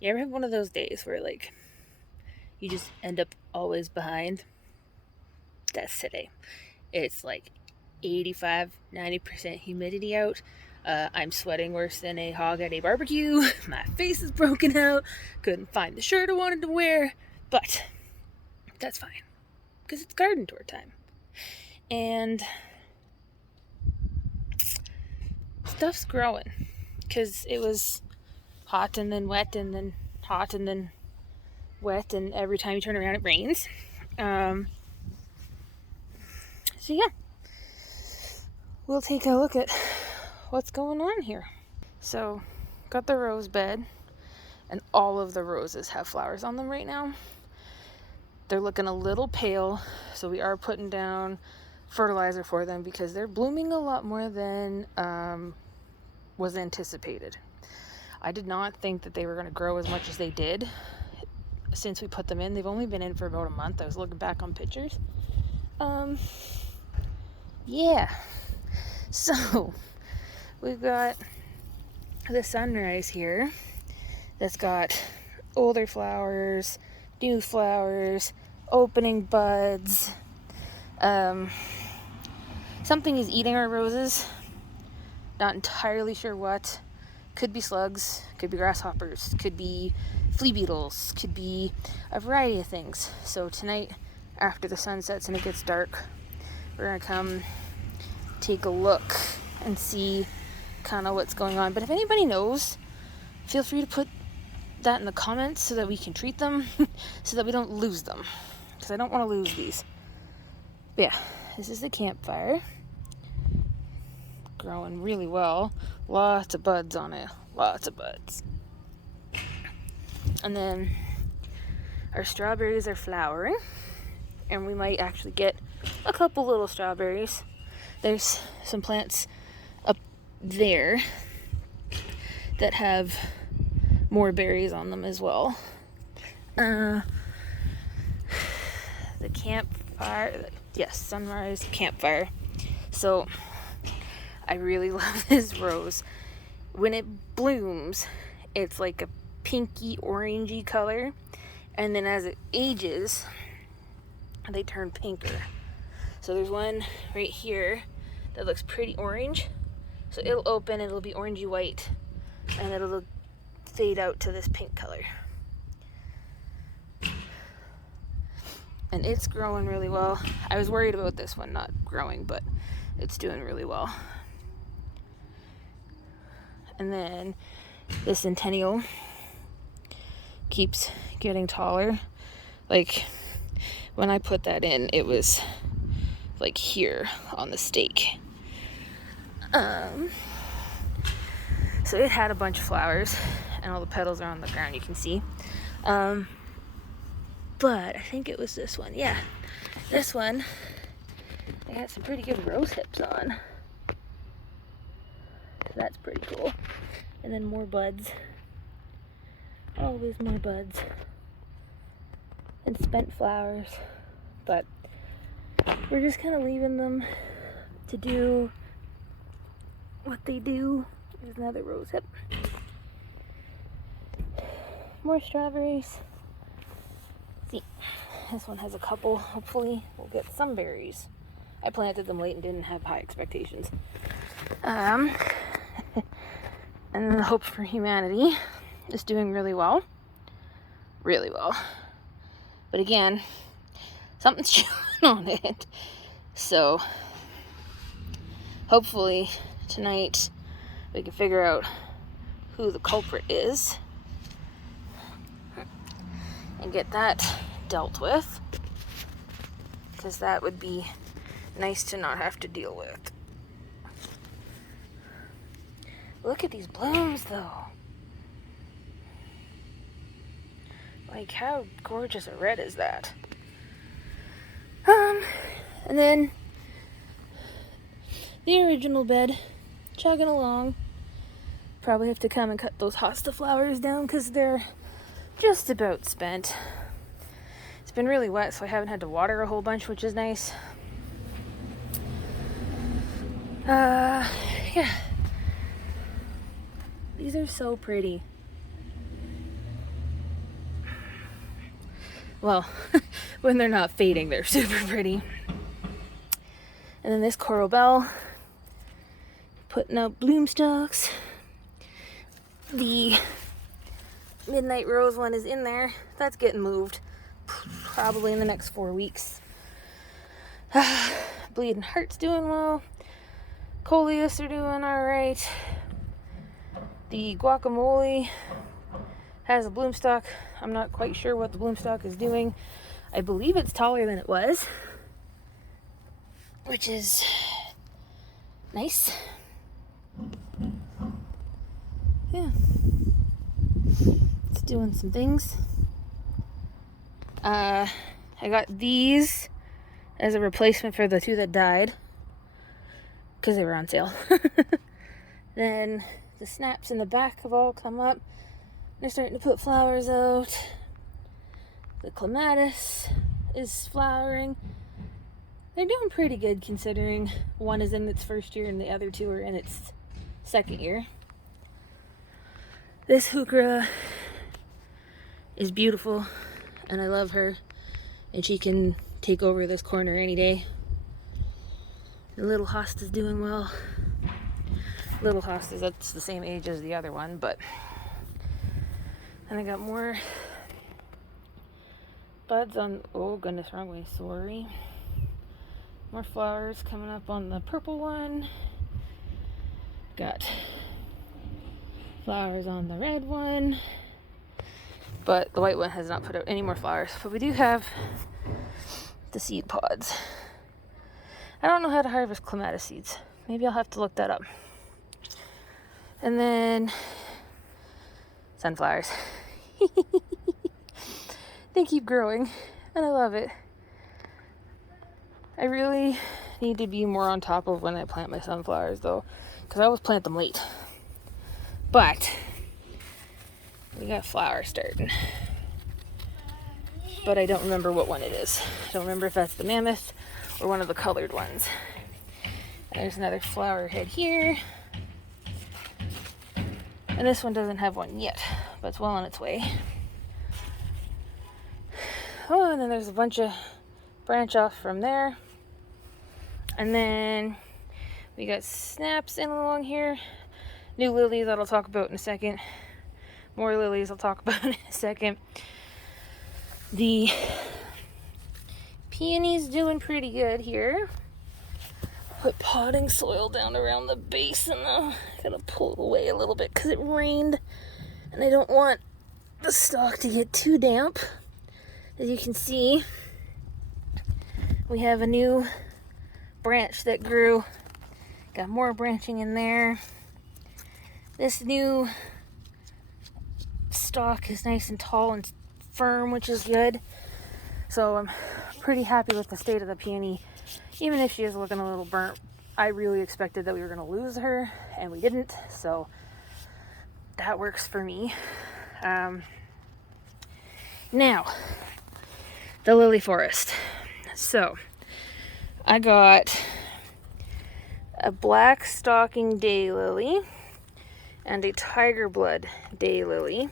You ever have one of those days where, like, you just end up always behind? That's today. It's like 85-90% humidity out. I'm sweating worse than a hog at a barbecue. My face is broken out. Couldn't find the shirt I wanted to wear. But that's fine, because it's garden tour time. And stuff's growing, because it was hot and then wet and then hot and then wet, and every time you turn around it rains. So yeah, we'll take a look at what's going on here. So, got the rose bed, and all of the roses have flowers on them right now. They're looking a little pale, so we are putting down fertilizer for them because they're blooming a lot more than was anticipated. I did not think that they were going to grow as much as they did since we put them in. They've only been in for about a month. I was looking back on pictures. Yeah. So, we've got the sunrise here that's got older flowers, new flowers, opening buds. Something is eating our roses. Not entirely sure what. Could be slugs, could be grasshoppers, could be flea beetles, could be a variety of things. So tonight, after the sun sets and it gets dark, we're gonna come take a look and see kind of what's going on. But if anybody knows, feel free to put that in the comments so that we can treat them, so that we don't lose them, because I don't want to lose these. But yeah, this is the campfire. Growing really well. Lots of buds on it. Lots of buds. And then our strawberries are flowering, and we might actually get a couple little strawberries. There's some plants up there that have more berries on them as well. The campfire, yes, sunrise campfire. So I really love this rose. When it blooms, it's like a pinky orangey color, and then as it ages, they turn pinker. So there's one right here that looks pretty orange. So it'll open and it'll be orangey white, and it'll fade out to this pink color. And it's growing really well. I was worried about this one not growing, but it's doing really well. And then the centennial keeps getting taller. Like, when I put that in, it was like here on the stake. So it had a bunch of flowers, and all the petals are on the ground, you can see. But I think it was this one. Yeah, this one, they got some pretty good rose hips on. So that's pretty cool. And then more buds. Always more buds. And spent flowers. But we're just kind of leaving them to do what they do. There's another rose hip. More strawberries. See, this one has a couple. Hopefully we'll get some berries. I planted them late and didn't have high expectations. And then the Hope for Humanity is doing really well. Really well. But again, something's chewing on it. So hopefully tonight we can figure out who the culprit is and get that dealt with, because that would be nice to not have to deal with. Look at these blooms though. Like, how gorgeous a red is that? And then the original bed, chugging along. Probably have to come and cut those hosta flowers down because they're just about spent. It's been really wet, so I haven't had to water a whole bunch, which is nice. Yeah. These are so pretty. Well, when they're not fading, they're super pretty. And then this coral bell, putting out bloom stalks. The midnight rose one is in there. That's getting moved probably in the next 4 weeks. Bleeding heart's doing well. Coleus are doing all right. The guacamole has a bloom stalk. I'm not quite sure what the bloom stalk is doing. I believe it's taller than it was, which is nice. Yeah, it's doing some things. I got these as a replacement for the 2 that died because they were on sale. Then the snaps in the back have all come up. They're starting to put flowers out. The clematis is flowering. They're doing pretty good considering one is in its first year and the other 2 are in its second year. This heuchera is beautiful and I love her, and she can take over this corner any day. The little Hosta's doing well. Little Hostas, that's the same age as the other one, but... And I got more buds on... Oh goodness, wrong way, sorry. More flowers coming up on the purple one. Got flowers on the red one. But the white one has not put out any more flowers. But we do have the seed pods. I don't know how to harvest clematis seeds. Maybe I'll have to look that up. And then sunflowers. They keep growing and I love it. I really need to be more on top of when I plant my sunflowers though, because I always plant them late. But we got flowers starting. But I don't remember what one it is. I don't remember if that's the mammoth or one of the colored ones. And there's another flower head here. And this one doesn't have one yet, but it's well on its way. Oh, and then there's a bunch of branch off from there. And then we got snaps in along here. New lilies that I'll talk about in a second. More lilies I'll talk about in a second. The peony's doing pretty good here. Put potting soil down around the base and I gotta pull it away a little bit because it rained and I don't want the stalk to get too damp. As you can see, we have a new branch that grew. Got more branching in there. This new stalk is nice and tall and firm, which is good. So I'm pretty happy with the state of the peony. Even if she is looking a little burnt, I really expected that we were going to lose her, and we didn't, so that works for me. Now, the lily forest. So, I got a black stalking daylily and a tiger blood daylily.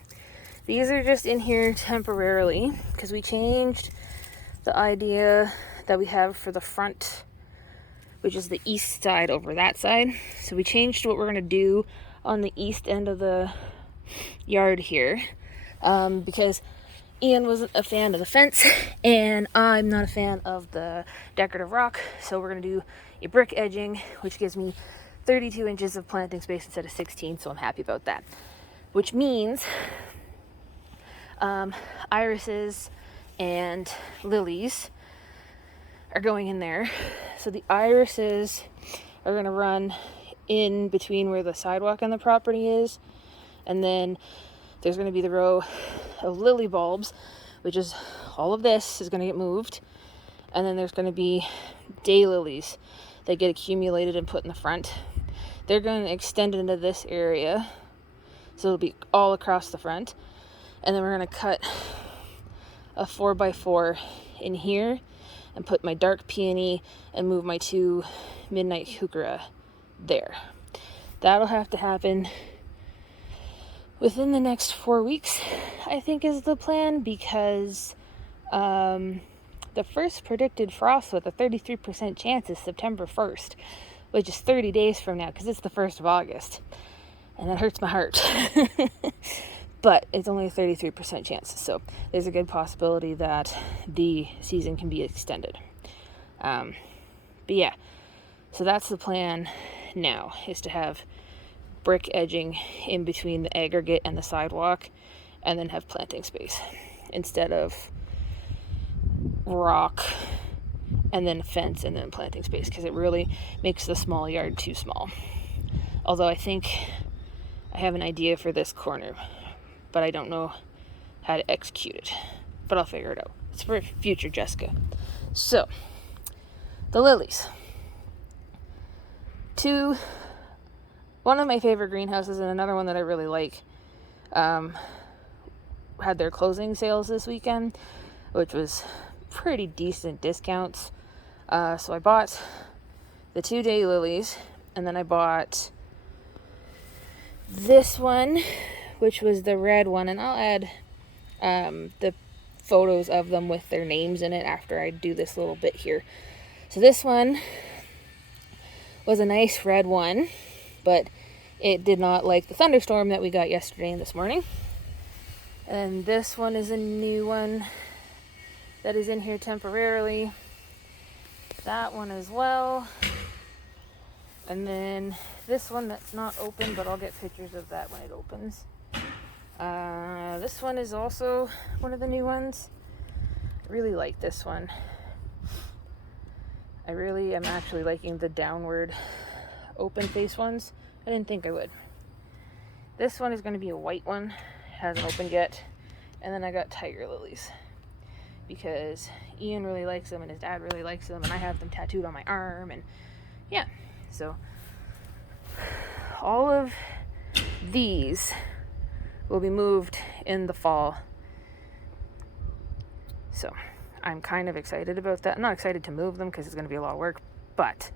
These are just in here temporarily because we changed the idea that we have for the front, which is the east side over that side. So we changed what we're going to do on the east end of the yard here because Ian wasn't a fan of the fence and I'm not a fan of the decorative rock. So we're going to do a brick edging, which gives me 32 inches of planting space instead of 16. So I'm happy about that, which means irises and lilies are going in there. So the irises are going to run in between where the sidewalk on the property is, and then there's going to be the row of lily bulbs, which is all of this is going to get moved, and then there's going to be daylilies that get accumulated and put in the front. They're going to extend into this area, so it'll be all across the front, and then we're going to cut a 4x4 in here and put my dark peony and move my 2 midnight heuchera there. That'll have to happen within the next 4 weeks, I think is the plan, because The first predicted frost with a 33% chance is September 1st, which is 30 days from now, because it's the 1st of August. And that hurts my heart. But it's only a 33% chance, so there's a good possibility that the season can be extended. But yeah, so that's the plan now, is to have brick edging in between the aggregate and the sidewalk, and then have planting space instead of rock and then fence and then planting space, because it really makes the small yard too small. Although I think I have an idea for this corner, but I don't know how to execute it. But I'll figure it out. It's for future Jessica. So, the lilies. One of my favorite greenhouses and another one that I really like had their closing sales this weekend, which was pretty decent discounts. So I bought the 2-day lilies, and then I bought this one, which was the red one, and I'll add the photos of them with their names in it after I do this little bit here. So this one was a nice red one, but it did not like the thunderstorm that we got yesterday and this morning. And this one is a new one that is in here temporarily. That one as well. And then this one that's not open, but I'll get pictures of that when it opens. This one is also one of the new ones. I really like this one. I really am actually liking the downward open face ones. I didn't think I would. This one is going to be a white one. Hasn't opened yet. And then I got tiger lilies, because Ian really likes them and his dad really likes them, and I have them tattooed on my arm, and yeah. So all of these will be moved in the fall. So I'm kind of excited about that. I'm not excited to move them because it's going to be a lot of work, but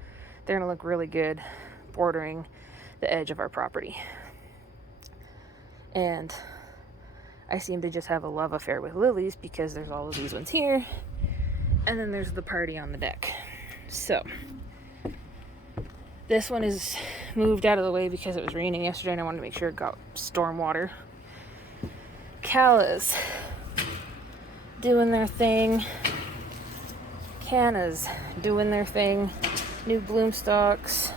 they're going to look really good bordering the edge of our property. And I seem to just have a love affair with lilies because there's all of these ones here, and then there's the party on the deck. So this one is moved out of the way because it was raining yesterday and I wanted to make sure it got storm water. Callas doing their thing. Cannas doing their thing. New bloom stalks.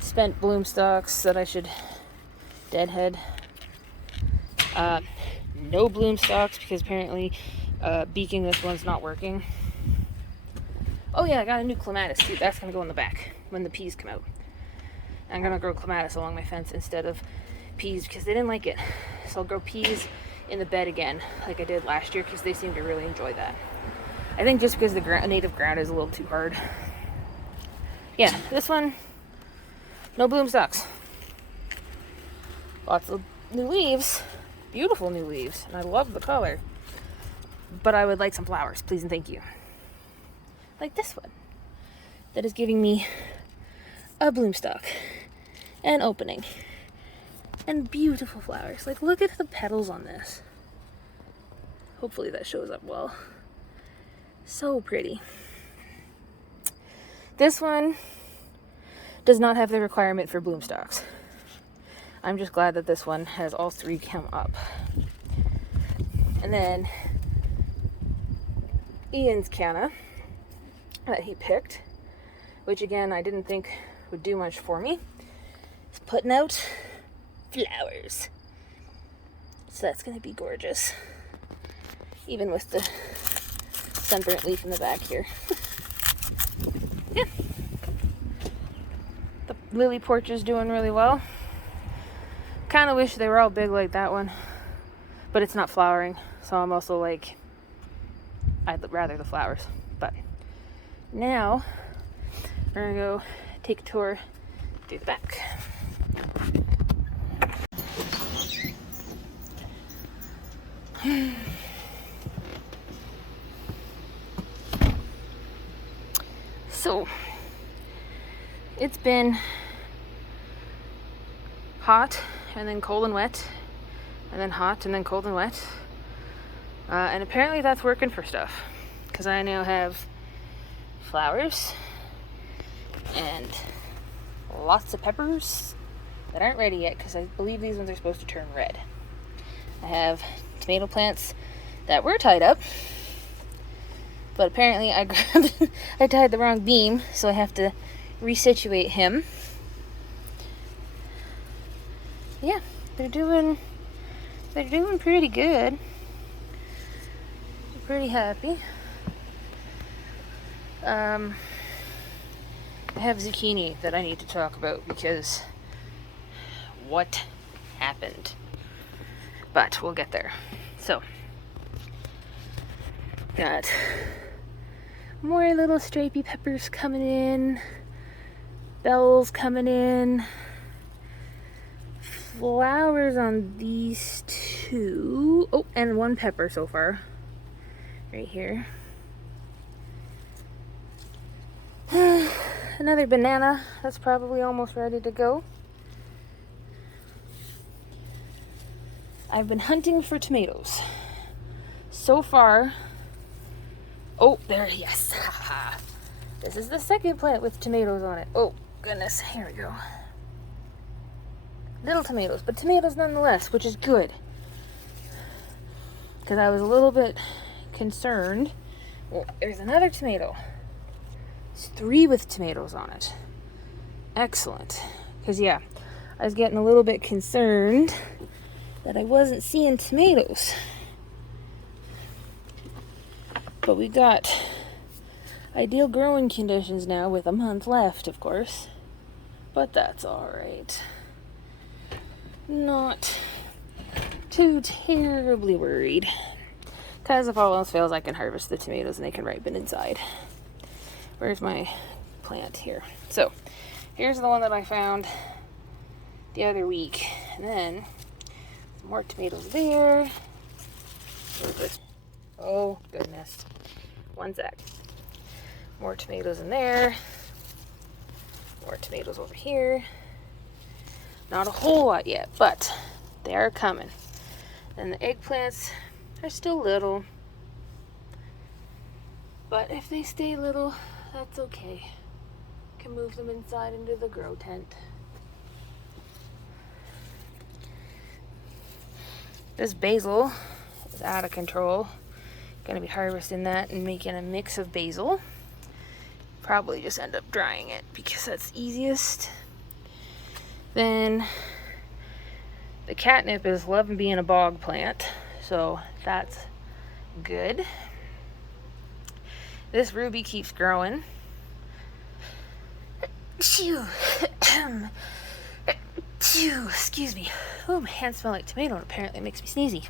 Spent bloom stalks that I should deadhead. No bloom stalks because apparently beaking this one's not working. Oh yeah, I got a new clematis too. That's going to go in the back when the peas come out. I'm going to grow clematis along my fence instead of peas because they didn't like it. So I'll grow peas in the bed again like I did last year because they seem to really enjoy that. I think just because the native ground is a little too hard. Yeah, this one, no bloom stalks. Lots of new leaves. Beautiful new leaves. And I love the color. But I would like some flowers, please and thank you. Like this one. That is giving me a bloom stalk. And opening. And beautiful flowers. Like, look at the petals on this. Hopefully that shows up well. So pretty. This one does not have the requirement for bloom stalks. I'm just glad that this one has all three come up. And then Ian's canna that he picked, which again I didn't think would do much for me, is putting out flowers. So that's going to be gorgeous. Even with the sunburnt leaf in the back here. Yeah. The lily porch is doing really well. Kind of wish they were all big like that one, but it's not flowering, so I'm also like, I'd rather the flowers. But now we're gonna go take a tour through the back. So it's been hot and then cold and wet, and then hot and then cold and wet. And apparently that's working for stuff, because I now have flowers and lots of peppers that aren't ready yet, because I believe these ones are supposed to turn red. I have tomato plants that were tied up, but apparently I tied the wrong beam, so I have to resituate him. Yeah, they're doing pretty good. I'm pretty happy. I have zucchini that I need to talk about, because what happened? But we'll get there. So, got more little stripy peppers coming in, bells coming in, flowers on these two. Oh, and one pepper so far, right here. Another banana that's probably almost ready to go. I've been hunting for tomatoes. So far, oh, there, yes. This is the second plant with tomatoes on it. Oh, goodness, here we go. Little tomatoes, but tomatoes nonetheless, which is good. Because I was a little bit concerned. Oh, there's another tomato. It's 3 with tomatoes on it. Excellent. Because, yeah, I was getting a little bit concerned that I wasn't seeing tomatoes. But we got ideal growing conditions now, with a month left, of course. But that's alright. Not too terribly worried. Because if all else fails, I can harvest the tomatoes and they can ripen inside. Where's my plant here? So, here's the one that I found the other week. And then, more tomatoes there. Oh, goodness. One sec. More tomatoes in there. More tomatoes over here. Not a whole lot yet, but they are coming. And the eggplants are still little. But if they stay little, that's okay. Can move them inside into the grow tent. This basil is out of control. Gonna be harvesting that and making a mix of basil. Probably just end up drying it because that's easiest. Then the catnip is loving being a bog plant, so that's good. This ruby keeps growing. Excuse me. Oh, my hands smell like tomato, and apparently it makes me sneezy.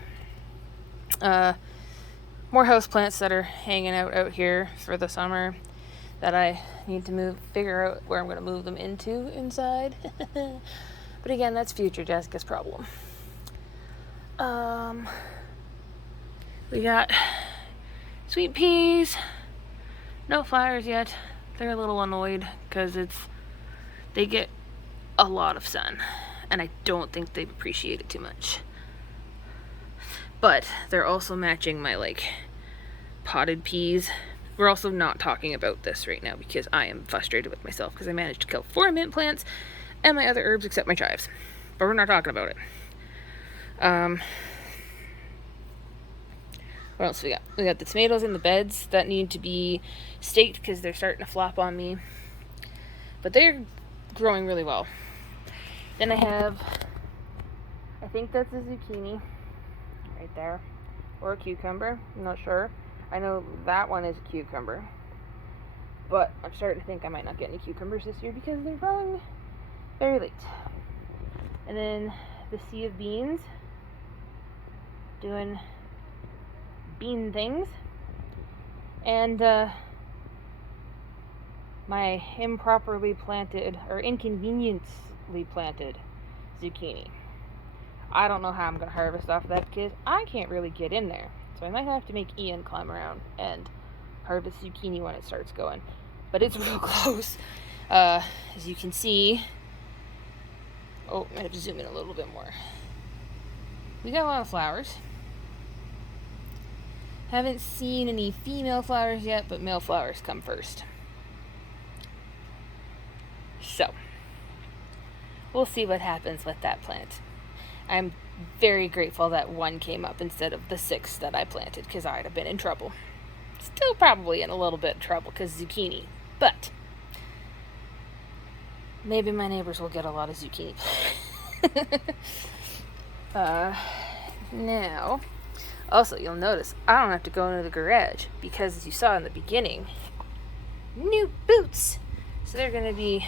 More house plants that are hanging out here for the summer that I need to figure out where I'm going to move them into inside. But again, that's future Jessica's problem. We got sweet peas. No flowers yet. They're a little annoyed because they get a lot of sun, and I don't think they appreciate it too much. But they're also matching my potted peas. We're also not talking about this right now because I am frustrated with myself because I managed to kill 4 mint plants and my other herbs except my chives. But we're not talking about it. What else we got? We got the tomatoes in the beds that need to be staked because they're starting to flop on me. But they're growing really well. Then I think that's a zucchini right there. Or a cucumber. I'm not sure. I know that one is a cucumber. But I'm starting to think I might not get any cucumbers this year because they're growing very late. And then the sea of beans. Doing bean things. And my improperly planted, or inconveniently planted, zucchini. I don't know how I'm going to harvest off of that because I can't really get in there. So I might have to make Ian climb around and harvest zucchini when it starts going. But it's real close. As you can see. Oh, I have to zoom in a little bit more. We got a lot of flowers. Haven't seen any female flowers yet, but male flowers come first. So, we'll see what happens with that plant. I'm very grateful that one came up instead of the 6 that I planted, because I'd have been in trouble. Still probably in a little bit of trouble because zucchini, but maybe my neighbors will get a lot of zucchini. Now, also you'll notice I don't have to go into the garage because, as you saw in the beginning, new boots. So they're going to be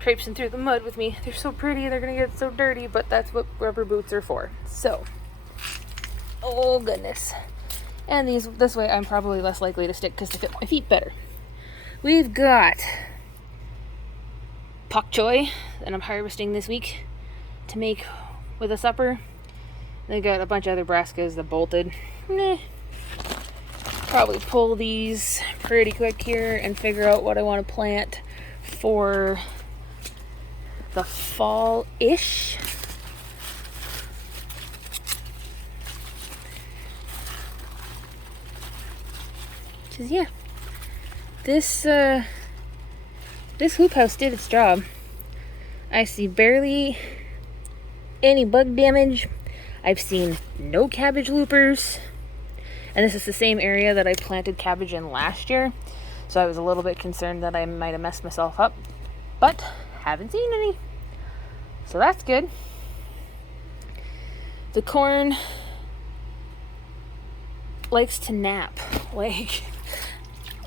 traipsing through the mud with me. They're so pretty, they're going to get so dirty, but that's what rubber boots are for. So, oh goodness. And this way I'm probably less likely to stick because they fit my feet better. We've got pak choy that I'm harvesting this week to make with a supper. They got a bunch of other brassicas that bolted. Probably pull these pretty quick here and figure out what I want to plant for the fall-ish. Because yeah, this hoop house did its job. I see barely any bug damage. I've seen no cabbage loopers. And this is the same area that I planted cabbage in last year. So I was a little bit concerned that I might have messed myself up. But haven't seen any. So that's good. The corn likes to nap. Like,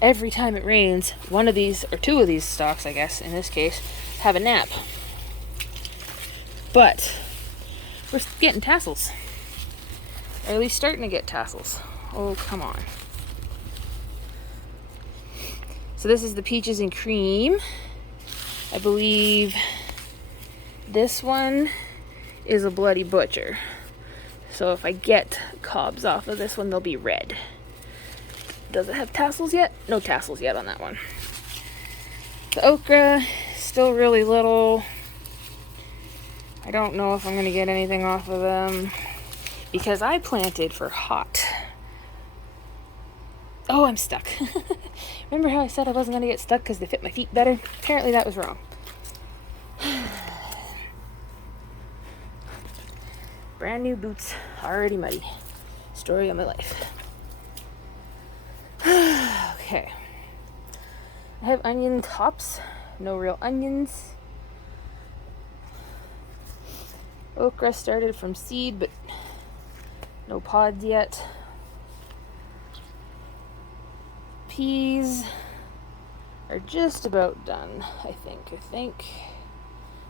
every time it rains, one of these, or 2 of these stalks, I guess, in this case, have a nap. But we're getting tassels. Or at least starting to get tassels. Oh, come on. So this is the peaches and cream. I believe this one is a bloody butcher. So if I get cobs off of this one, they'll be red. Does it have tassels yet? No tassels yet on that one. The okra, still really little. I don't know if I'm going to get anything off of them because I planted for hot. Oh, I'm stuck. Remember how I said I wasn't going to get stuck because they fit my feet better? Apparently that was wrong. Brand new boots, already muddy. Story of my life. Okay. I have onion tops. No real onions. Okra started from seed, but no pods yet. Peas are just about done, I think.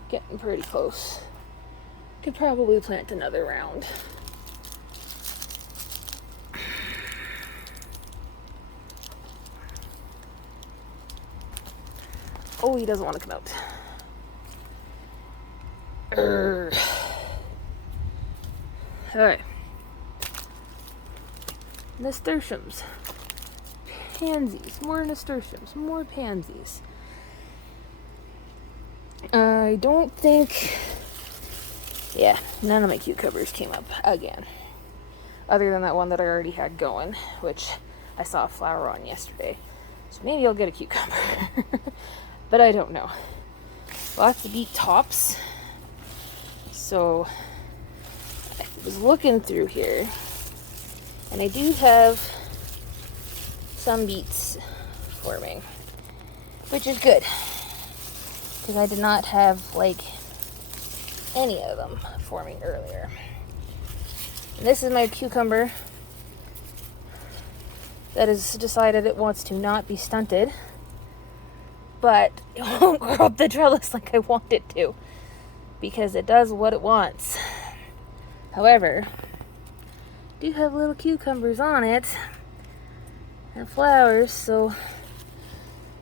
Getting pretty close. Could probably plant another round. Oh, he doesn't want to come out. Alright. Nasturtiums. Pansies. More nasturtiums. More pansies. I don't think... Yeah, none of my cucumbers came up again. Other than that one that I already had going, which I saw a flower on yesterday. So maybe I'll get a cucumber. But I don't know. Lots of beet tops. So I was looking through here, and I do have some beets forming, which is good because I did not have like any of them forming earlier. And this is my cucumber that has decided it wants to not be stunted, but it won't grow up the trellis like I want it to, because it does what it wants. However, I do have little cucumbers on it and flowers, so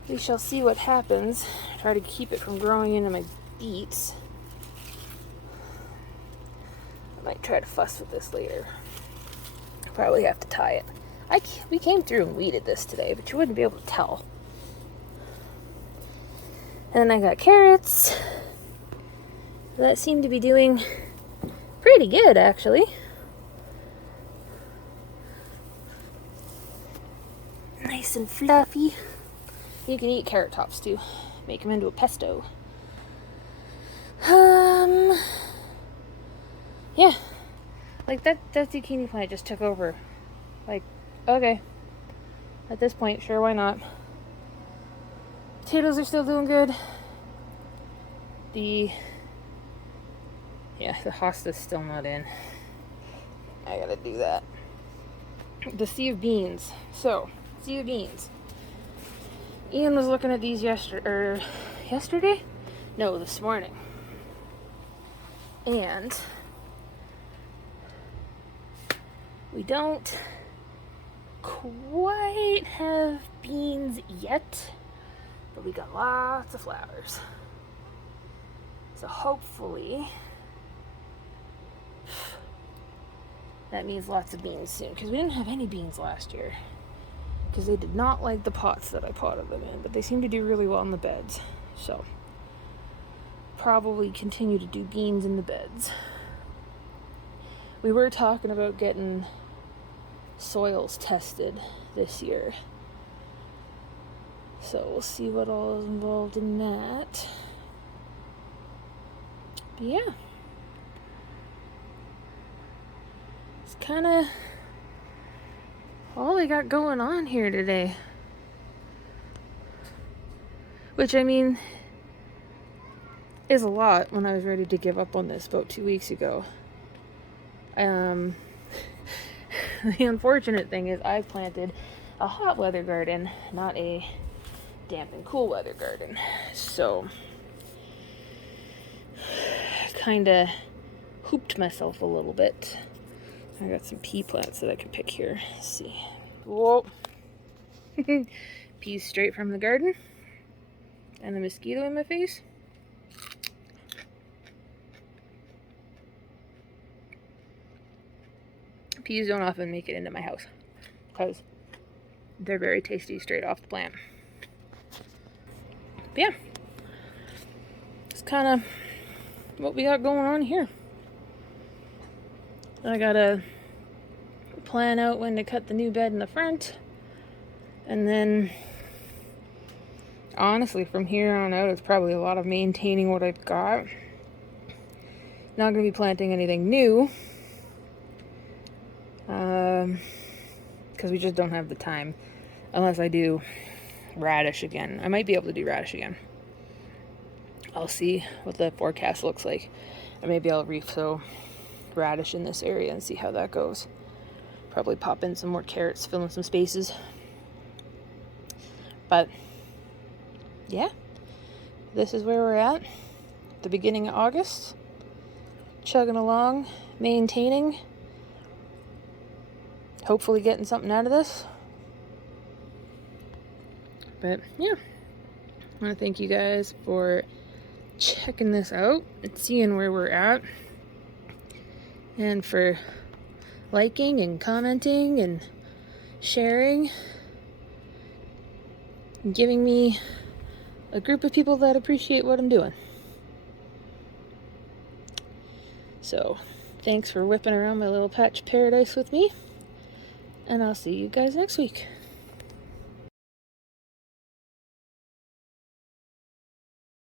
we shall see what happens. Try to keep it from growing into my beets. I might try to fuss with this later. Probably have to tie it. We came through and weeded this today, but you wouldn't be able to tell. And then I got carrots. That seemed to be doing pretty good, actually. nice and fluffy. You can eat carrot tops too. Make them into a pesto. Yeah. Like that zucchini plant just took over. Like, okay. At this point, sure, why not? Potatoes are still doing good. The Hostas still not in. I gotta do that. The sea of beans. So, sea of beans. Ian was looking at these yesterday? No, this morning. And we don't quite have beans yet, but we got lots of flowers. So hopefully that means lots of beans soon, because we didn't have any beans last year because they did not like the pots that I potted them in, but they seem to do really well in the beds. So probably continue to do beans in the beds. We were talking about getting soils tested this year, so we'll see what all is involved in that. But yeah, it's kind of all I got going on here today, which I mean is a lot when I was ready to give up on this about 2 weeks ago. The unfortunate thing is I planted a hot weather garden, not a damp and cool weather garden. So kind of hooped myself a little bit. I got some pea plants that I can pick here. Let's see. Whoa. Peas straight from the garden. And the mosquito in my face. Peas don't often make it into my house because they're very tasty straight off the plant. But yeah, it's kind of what we got going on here. I gotta plan out when to cut the new bed in the front, and then honestly from here on out it's probably a lot of maintaining what I've got. Not gonna be planting anything new because we just don't have the time, unless I do radish again. I might be able to do radish again. I'll see what the forecast looks like, and maybe I'll resow radish in this area and see how that goes. Probably pop in some more carrots, fill in some spaces. But yeah, this is where we're at the beginning of August, chugging along, maintaining, hopefully getting something out of this. But yeah, I want to thank you guys for checking this out and seeing where we're at, and for liking and commenting and sharing and giving me a group of people that appreciate what I'm doing. So thanks for whipping around my little patch of paradise with me, and I'll see you guys next week.